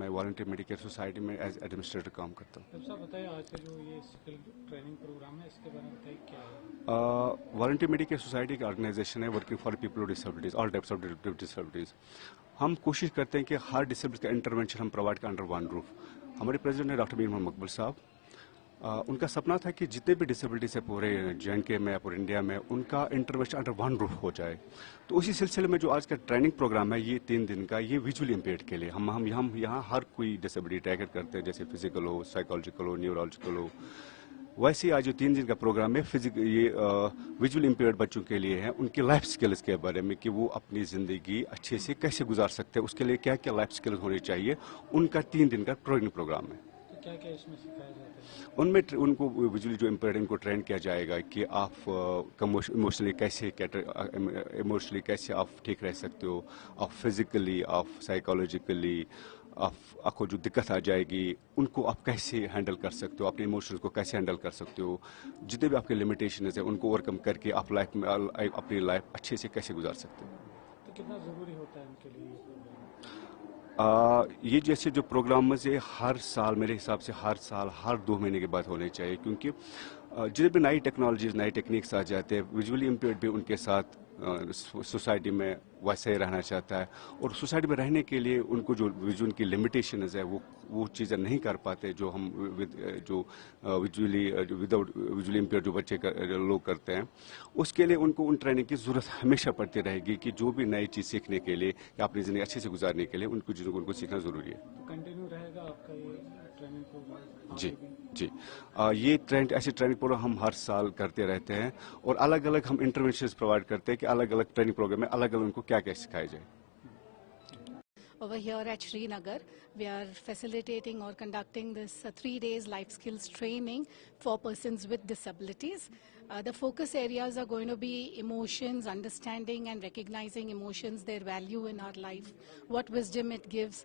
میں voluntary medical society میں as administrator کام کرتا ہوں. صاحب بتائیے آج کا جو یہ اسکل ٹریننگ پروگرام ہے اس کے بارے میں بتائیے کیا ہے؟ والنٹری میڈیکل سوسائٹی کی آرگنائزیشن ہے working for people with disabilities, all types of disabilities. ہم کوشش کرتے ہیں کہ ہر ڈسیبلٹی کا انٹرونشن ہم پرووائڈ کریں انڈر ون روف. ہمارے پریزیڈنٹ ہیں ڈاکٹر میر محمد مقبول صاحب. ان کا سپنا تھا کہ جتنے بھی ڈسیبلٹیز ہے پورے JNK میں پورے انڈیا میں ان کا انٹرونشن انڈر ون روف ہو جائے. تو اسی سلسلے میں جو آج کا ٹریننگ پروگرام ہے یہ 3 دن کا, یہ ویژولی امپیئرڈ کے لیے ہم یہاں ہر کوئی ڈسیبلٹی ٹیکل کرتے ہیں, جیسے فزیکل ہو, سائیکالوجیکل ہو, نیورولوجیکل ہو. ویسے ہی آج جو 3 دن کا پروگرام ہے یہ ویژول امپیئرڈ بچوں کے لیے ہے, ان کی لائف سکلز کے بارے میں کہ وہ اپنی زندگی اچھے سے کیسے گزار سکتے ہیں, اس کے لیے کیا کیا لائف سکلز ہونی چاہیے. ان کا 3 دن کا ٹریننگ پروگرام ہے. کیا کیا اس میں سکھایا جاتا ہے؟ ان کو ویژولی جو امپیئرڈ ان کو ٹرین کیا جائے گا کہ آپ ایموشنلی کیسے آپ ٹھیک رہ سکتے ہو, آپ فزیکلی, آپ سائیکالوجیکلی, آپ کو جو دقت آ جائے گی ان کو آپ کیسے ہینڈل کر سکتے ہو, اپنے ایموشنز کو کیسے ہینڈل کر سکتے ہو, جتنے بھی آپ کے لمیٹیشنز ہیں ان کو اوور کم کر کے آپ لائف میں اپنی لائف اچھے سے کیسے گزار سکتے ہو. تو کتنا ضروری ہوتا ہے ان کے لیے یہ پروگرام؟ یہ جیسے جو پروگرامز ہے ہر سال میرے حساب سے ہر 2 مہینے کے بعد ہونے چاہیے, کیونکہ جتنے بھی نئی ٹیکنالوجیز نئی ٹیکنیکس آ جاتے ہیں, ویژولی امپیئرڈ بھی ان کے ساتھ سوسائٹی میں ویسے ہی رہنا چاہتا ہے. اور سوسائٹی میں رہنے کے لیے ان کو جو ویژن کی لمیٹیشنز ہے وہ چیزیں نہیں کر پاتے جو ہم جو ویژولی امپیئرڈ جو بچے لوگ کرتے ہیں. اس کے لیے ان کو ان ٹریننگ کی ضرورت ہمیشہ پڑتی رہے گی کہ جو بھی نئی چیز سیکھنے کے لیے یا اپنی زندگی اچھے سے گزارنے کے لیے ان کو چیزوں کو ان کو سیکھنا ضروری ہے. تو کنٹینیو رہے گا آپ کا یہ ٹریننگ پروگرام؟ جی یہ ایسے ٹریننگ پروگرام ہم ہر سال کرتے رہتے ہیں, اور الگ الگ ہم انٹرونشنز پرووائڈ کرتے ہیں کہ الگ الگ ٹریننگ پروگرام میں الگ الگ ان کو کیا کیا سکھایا جائے. Over here at Srinagar, we are facilitating or conducting this 3 days life skills training for persons with disabilities. The focus areas are going to be emotions, understanding and recognizing emotions, their value in our life, what wisdom it gives,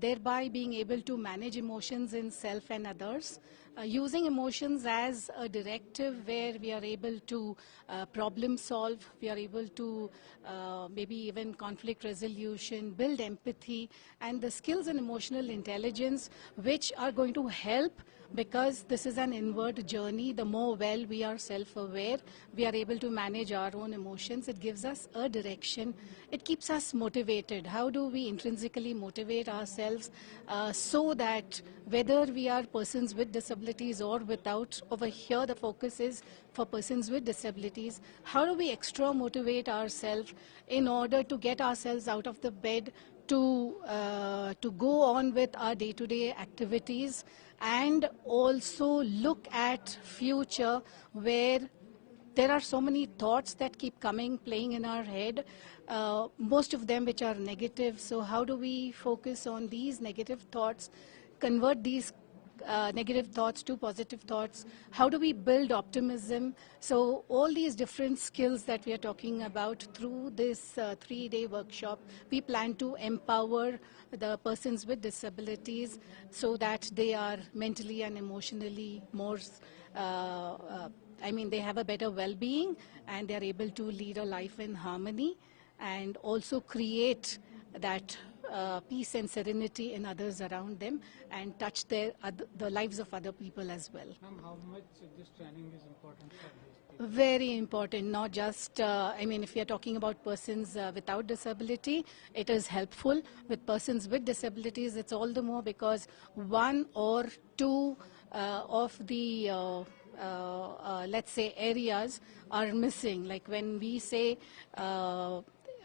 thereby being able to manage emotions in self and others, using emotions as a directive where we are able to problem solve, we are able to maybe even conflict resolution, build empathy and the skills and emotional intelligence which are going to help, because this is an inward journey. The more well we are self-aware, we are able to manage our own emotions. It gives us a direction. It keeps us motivated. How do we intrinsically motivate ourselves so that whether we are persons with disabilities or without, over here the focus is for persons with disabilities. How do we extra motivate ourselves in order to get ourselves out of the bed to go on with our day-to-day activities, and also look at future where there are so many thoughts that keep playing in our head, most of them which are negative. So how do we focus on these negative thoughts, convert these negative thoughts to positive thoughts? How do we build optimism? So all these different skills that we are talking about through this 3-day workshop, we plan to empower the persons with disabilities so that they are mentally and emotionally more they have a better well-being and they are able to lead a life in harmony and also create that peace and serenity in others around them and touch the lives of other people as well. Ma'am, how much this training is important for these people? Very important, not just, if you're talking about persons without disability, it is helpful. With persons with disabilities, it's all the more because 1 or 2 of the let's say areas are missing. Like when we say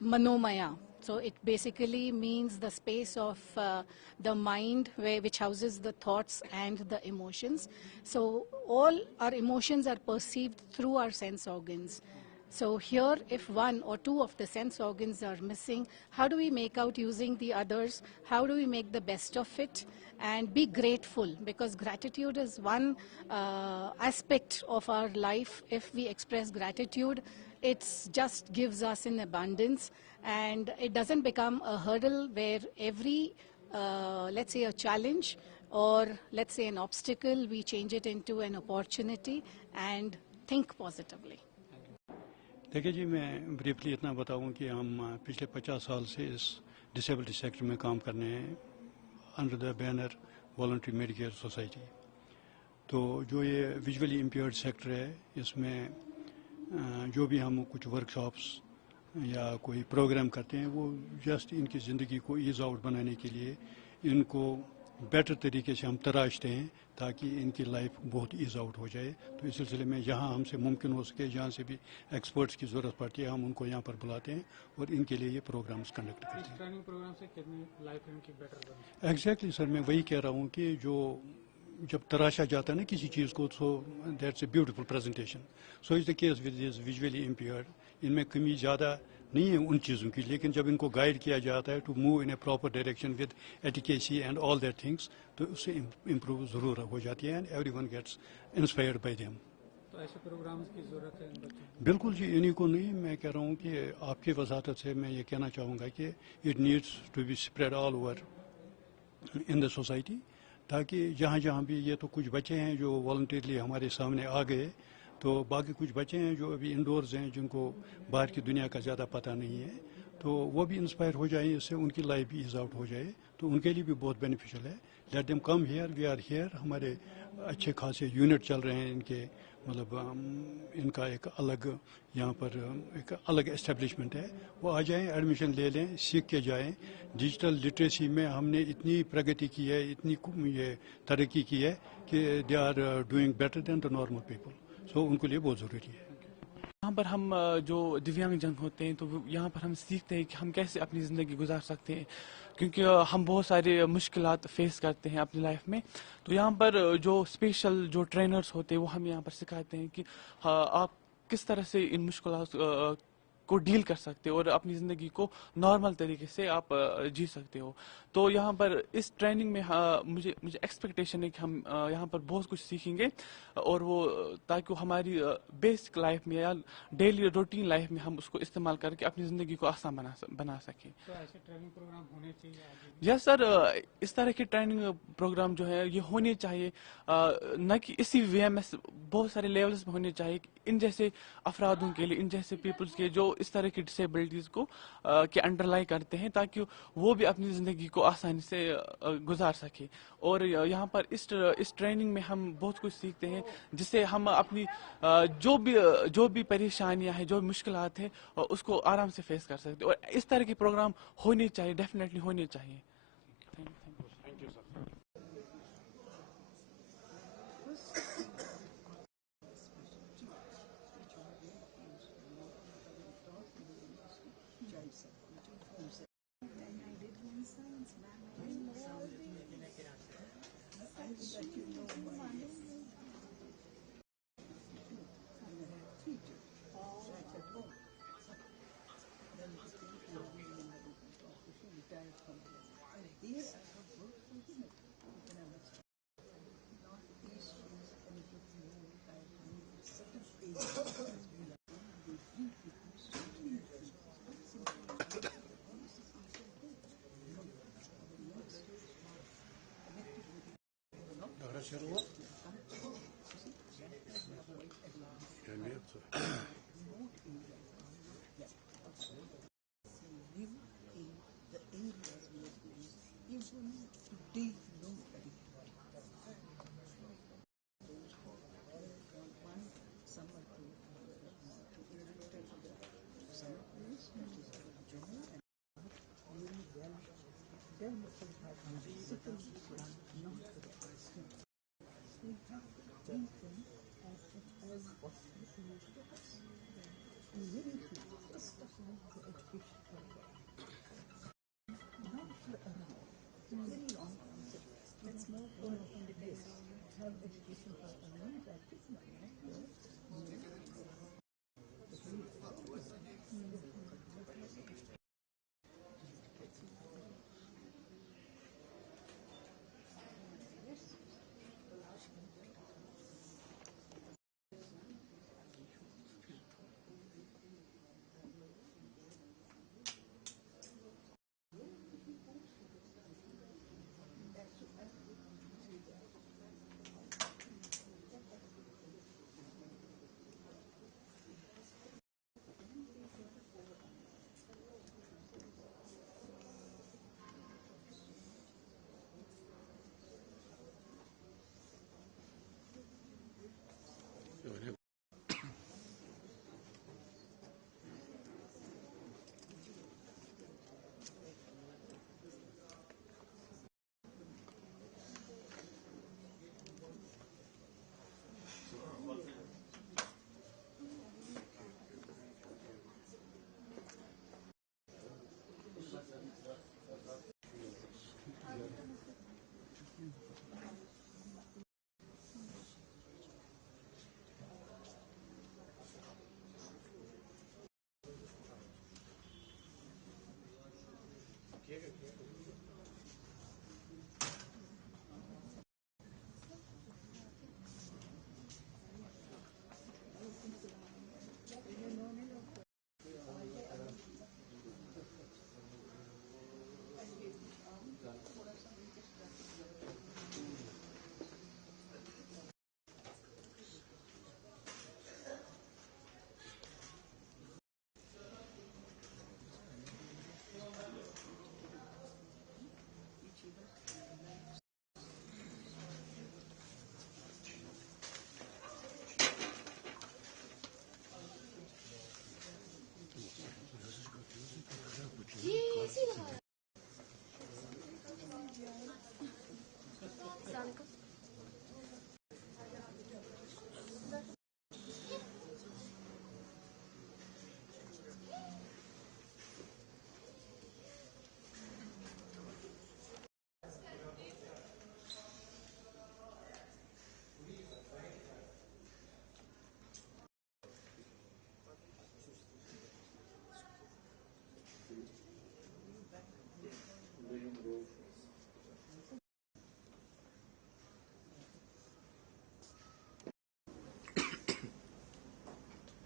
manomaya, so it basically means the space of the mind which houses the thoughts and the emotions. So all our emotions are perceived through our sense organs. So here, if 1 or 2 of the sense organs are missing, how do we make out using the others? How do we make the best of it? And be grateful, because gratitude is one aspect of our life. If we express gratitude, it just gives us in abundance, and it doesn't become a hurdle where every, let's say, a challenge or let's say an obstacle, we change it into an opportunity and think positively. دیکھیے جی، میں briefly اتنا بتاؤں کہ ہم پچھلے 50 سال سے اس disability sector میں کام کرنے under the banner voluntary Medicare society. तो जो ये विजुअली इम्पेयर्ड सेक्टर है, इसमें जो भी हम कुछ वर्कशॉप्स या कोई प्रोग्राम करते हैं, वो जस्ट इनकी ज़िंदगी को ईज़ आउट बनाने के लिए इनको बेटर तरीके से हम तराशते हैं ताकि इनकी लाइफ बहुत ईज़ आउट हो जाए। तो इस सिलसिले में जहाँ हमसे मुमकिन हो सके, जहाँ से भी एक्सपर्ट्स की ज़रूरत पड़ती है, हम उनको यहाँ पर बुलाते हैं और इनके लिए ये प्रोग्राम्स कंडक्ट करते हैं। ट्रेनिंग प्रोग्राम से कितनी लाइफ इनकी बेटर बनी? एग्जैक्टली सर, मैं वही कह रहा हूँ कि जो जब तराशा जाता है ना किसी चीज़ को, so that's a beautiful presentation. So is the case with this visually impaired. इनमें कमी ज़्यादा नहीं है उन चीज़ों की, लेकिन जब इनको गाइड किया जाता है to move in a proper direction with efficacy and all that things, तो उससे इम्प्रूव ज़रूर हो जाती है and every one gets inspired by them. तो ऐसे प्रोग्राम्स की जरूरत है इन बच्चों को? बिल्कुल जी, इन्हीं को नहीं, मैं कह रहा हूँ कि आपकी वसातत से मैं ये कहना चाहूँगा कि it needs to be spread all over in the society, ताकि जहाँ जहाँ भी, ये तो कुछ बच्चे हैं जो वॉलंटियरली हमारे सामने आ गए, तो बाकी कुछ बच्चे हैं जो अभी इंडोर्स हैं, जिनको बाहर की दुनिया का ज़्यादा पता नहीं है, तो वो भी इंस्पायर हो जाए, इससे उनकी लाइफ भी ईज आउट हो जाए, तो उनके लिए भी बहुत बेनिफिशियल है। Let them come here, we are here. हमारे अच्छे खासे यूनिट चल रहे हैं इनके, मतलब इनका एक अलग यहाँ पर एक अलग एस्टेब्लिशमेंट है, वो आ जाएं, एडमिशन ले लें, सीख के जाएं। डिजिटल लिटरेसी में हमने इतनी प्रगति की है, इतनी ये तरक्की की है कि they are doing better than the normal people, so उनको लिए बहुत ज़रूरी है। यहाँ पर हम जो दिव्यांग जन होते हैं, तो यहाँ पर हम सीखते हैं कि हम कैसे अपनी ज़िंदगी गुजार सकते हैं, क्योंकि हम बहुत सारे मुश्किलात फेस करते हैं अपनी लाइफ में। तो यहाँ पर जो स्पेशल जो ट्रेनर्स होते हैं, वो हम यहाँ पर सिखाते हैं कि आप किस तरह से इन मुश्किलात को डील कर सकते हो और अपनी ज़िंदगी को नॉर्मल तरीके से आप जी सकते हो। तो यहाँ पर इस ट्रेनिंग में मुझे एक्सपेक्टेशन है कि हम यहाँ पर बहुत कुछ सीखेंगे, और वो ताकि हमारी बेसिक लाइफ में या डेली रूटीन लाइफ में हम उसको इस्तेमाल करके अपनी ज़िंदगी को आसान बना सकें। तो ऐसे ट्रेनिंग प्रोग्राम होने चाहिए आगे भी? यस सर, इस तरह के ट्रेनिंग प्रोग्राम जो है ये होने चाहिए, न कि इसी VMS, बहुत सारे लेवल्स में होने चाहिए इन जैसे अफरादों के लिए, इन जैसे पीपल्स के जो इस तरह की डिसेबिलिटीज़ को के अंडरलाई करते हैं, ताकि वो भी अपनी ज़िंदगी को आसानी से गुजार सके। और यहाँ पर इस ट्रेनिंग में हम बहुत कुछ सीखते हैं, जिससे हम अपनी जो भी परेशानियां हैं, जो भी मुश्किलात हैं, उसको आराम से फेस कर सकते हैं। और इस तरह के प्रोग्राम होने चाहिए, डेफिनेटली होने चाहिए।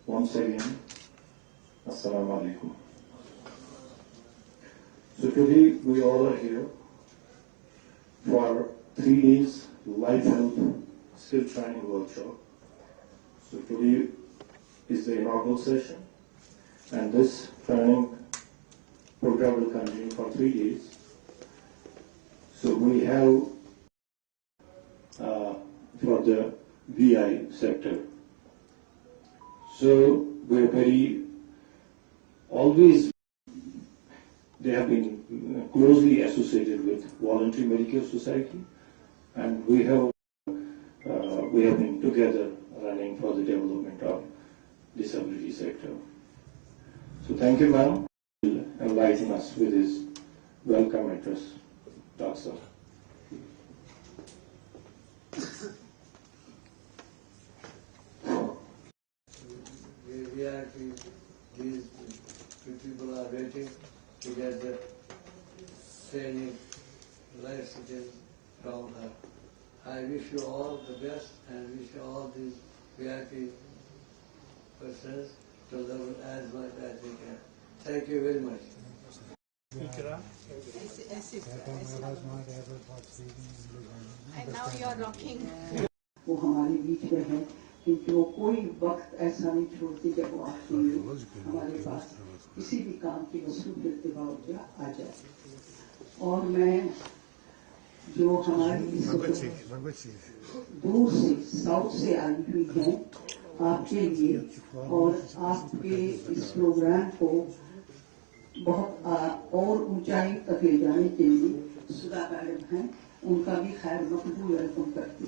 Once again, Assalamu alaikum. So today we all are here for 3 days life health skill training workshop. So today is the inaugural session, and this training program will continue for 3 days. So we have for the VI sector. So we're they have been closely associated with Voluntary Medicare Society, and we have been together running for the development of disability sector. So thank you, ma'am, for enlightening us with his welcome address. Doctor. These people are waiting to get the training life skills from her. I wish you all the best and wish all these VIP persons to learn as much as they can. Thank you very much. And now you are rocking. वो हमारे बीच में है, क्योंकि वो कोई वक्त ऐसा नहीं छोड़ती जब वो आती है हमारे पास किसी भी काम की मसरूफियत के बावजूद आ जाए. और मैं जो हमारी दूर से साउथ से आई हुई है आपके लिए और आपके इस प्रोग्राम को बहुत और ऊंचाई तक ले जाने के लिए सुधा मैडम हैं, उनका भी खैर मकबूल वेलकम करती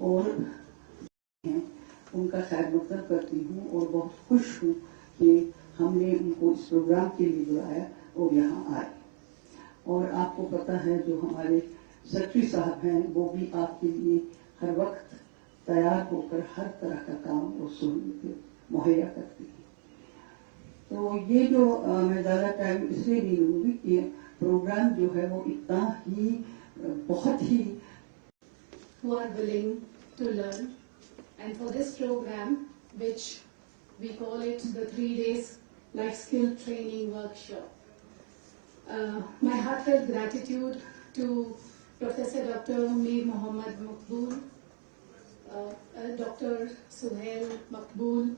और उनका खैर मकदम करती हूँ और बहुत खुश हूँ कि हमने उनको इस प्रोग्राम के लिए बुलाया और यहाँ आए. और आपको पता है जो हमारे सेक्रेटरी साहब हैं वो भी आपके लिए हर वक्त तैयार होकर हर तरह का काम और सहूलियत मुहैया करती है. तो ये जो मैं ज़्यादा टाइम इसलिए नहीं लूँगी कि प्रोग्राम जो है वो इतना ही बहुत ही Who are willing to learn, and for this program, which we call it the 3 days life skill training workshop. My heartfelt gratitude to Professor Dr. Mir Mohammad Maqbool, Dr. Suhail Maqbool,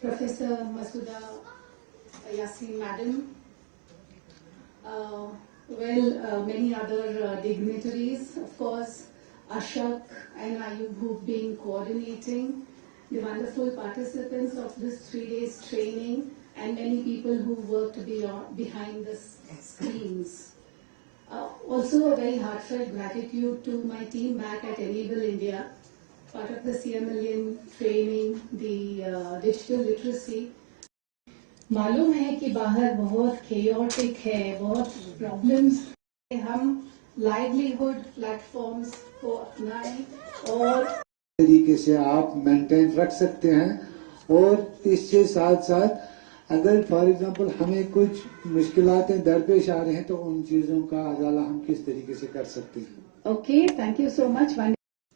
Professor Masuda Yasin Madam, many other dignitaries, of course, Ashok and Ayub, who've been coordinating, the wonderful participants of this 3 days training, and many people who worked behind the screens. Also a very heartfelt gratitude to my team back at Enable India, part of the CMLN training, the digital literacy. मालूम है कि बाहर बहुत chaotic है, बहुत problems. हम livelihood platforms को अपनाएं और तरीके से आप मेंटेन रख सकते हैं और इसके साथ साथ اگر فار ایگزامپل ہمیں کچھ مشکلات درپیش آ رہے ہیں تو ان چیزوں کا ازالہ ہم کس طریقے سے کر سکتے ہیں. Okay, thank you so much.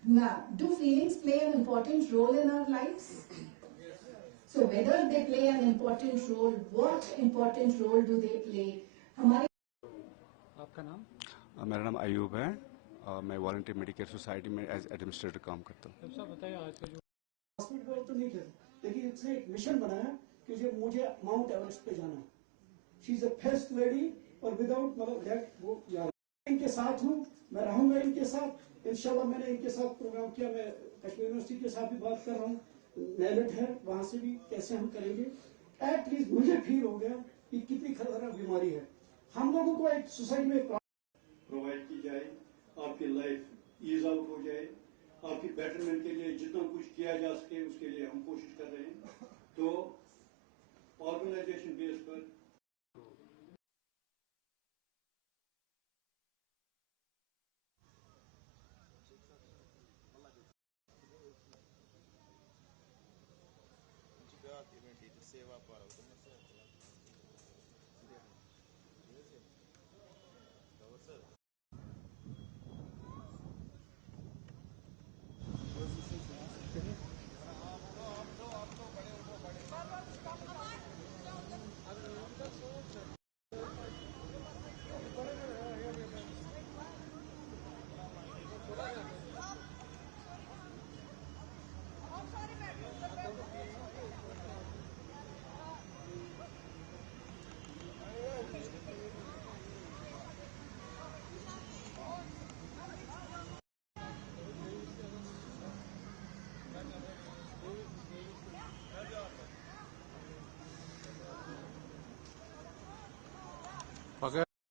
Now, do feelings play an important role in our lives? So whether they play an important role, what important role do they play? ہمارے आपका नाम? मेरा नाम अयूब है. मैं वॉलंटियर मेडिकेयर सोसाइटी में as administrator काम करता हूँ. साहब बताइए आज का जो हॉस्पिटल तो नहीं कहते, लेकिन इसने एक मिशन बनाया कि जो मुझे माउंट एवरेस्ट पे जाना है. She is the first lady और विदाउट मतलब दैट वो जा रही है. इनके साथ हूँ, मैं रहूंगा इनके साथ इंशाल्लाह. मैंने इनके साथ प्रोग्राम किया. मैं कश्मीर यूनिवर्सिटी के साथ भी बात कर रहा हूँ. मेरिट है वहां से भी कैसे हम करेंगे. एटलीस्ट मुझे फील हो गया कि कितनी खतरनाक बीमारी है. हम लोगों को एक सोसाइटी में प्रोवाइड की जाए, आपकी लाइफ ईज आउट हो जाए, आपकी बेटरमेंट के लिए जितना कुछ किया जा सके उसके लिए हम कोशिश कर रहे हैं. तो ऑर्गेनाइजेशन बेस पर सेवा